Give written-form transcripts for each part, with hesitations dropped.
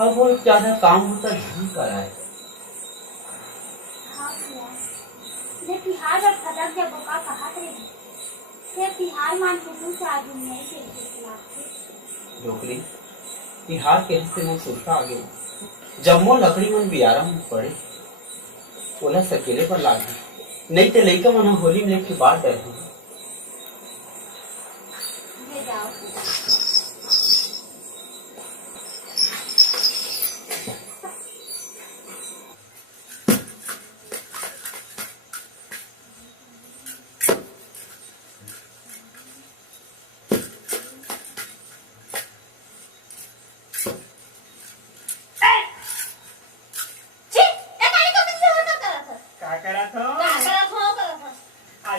अब वो ज्यादा काम होता नहीं कराए। हाँ भैया, ये तिहार और फटक जब का कहा थे ये तिहार मान के तू चार दिन नहीं के खिलाफ थे डोकरी तिहार के हिस्से में सोचा आ गया जब मो लकड़ी मन बियारा में पड़े ओला सकेले पर लागे नहीं तो लइका मन होली में लेके बात डर ये जाओ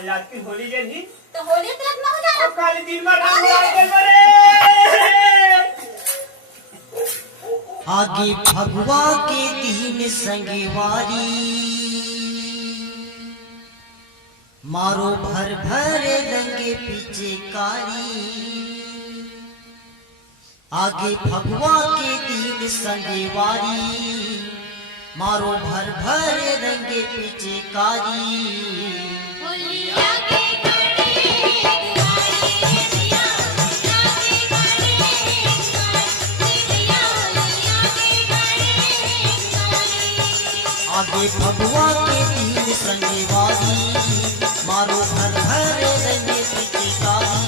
रात की होली जल्दी तो होली तक न हो जाए काले दिन में रंग उड़ा मरे आगे भगवा के दीन संगवारी मारो भर भर रंगे पीछे कारी आगे भगवा के दीन संगवारी मारो भर भर रंगे पीछे कारी आगे भगवा के तीन संगवारी मारो भर भर रंगे पिचकारी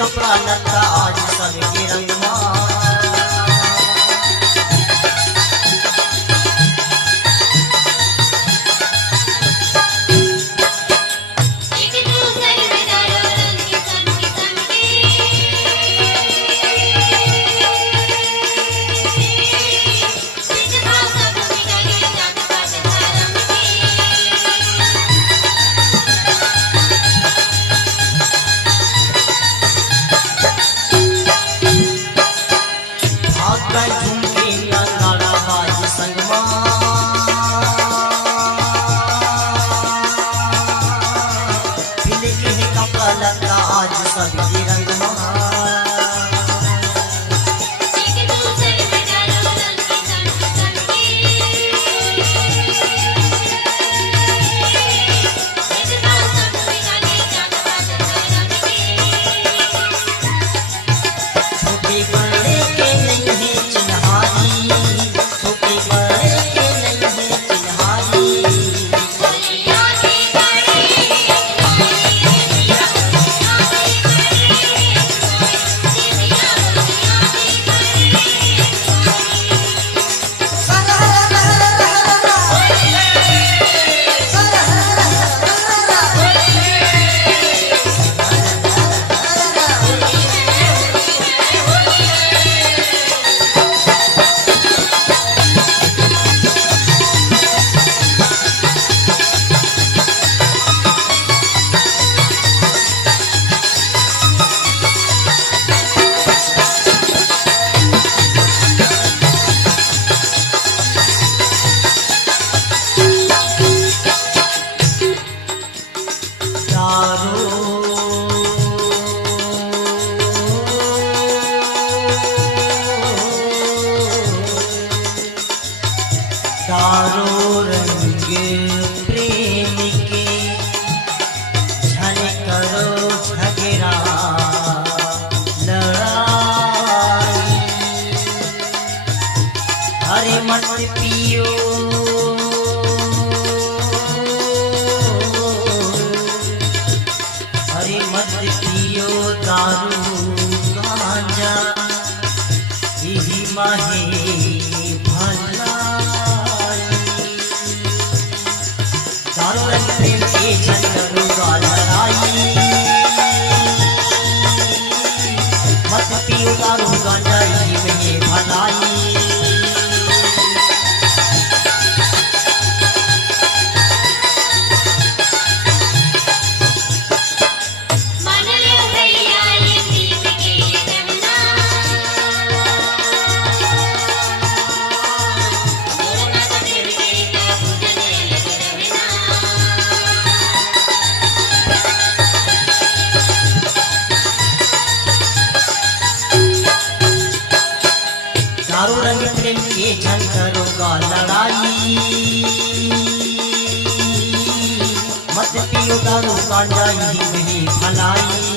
कपड़ा लत्ता आज सबके रंग आज सबके रंग छोटे बड़े के नहीं है चिन्हारी छोटे बड़े के नहीं है चिन्हारी तारो रंग प्रेम के झन करो झगड़ा लड़ाई अरे मत पियो जाई में भलाई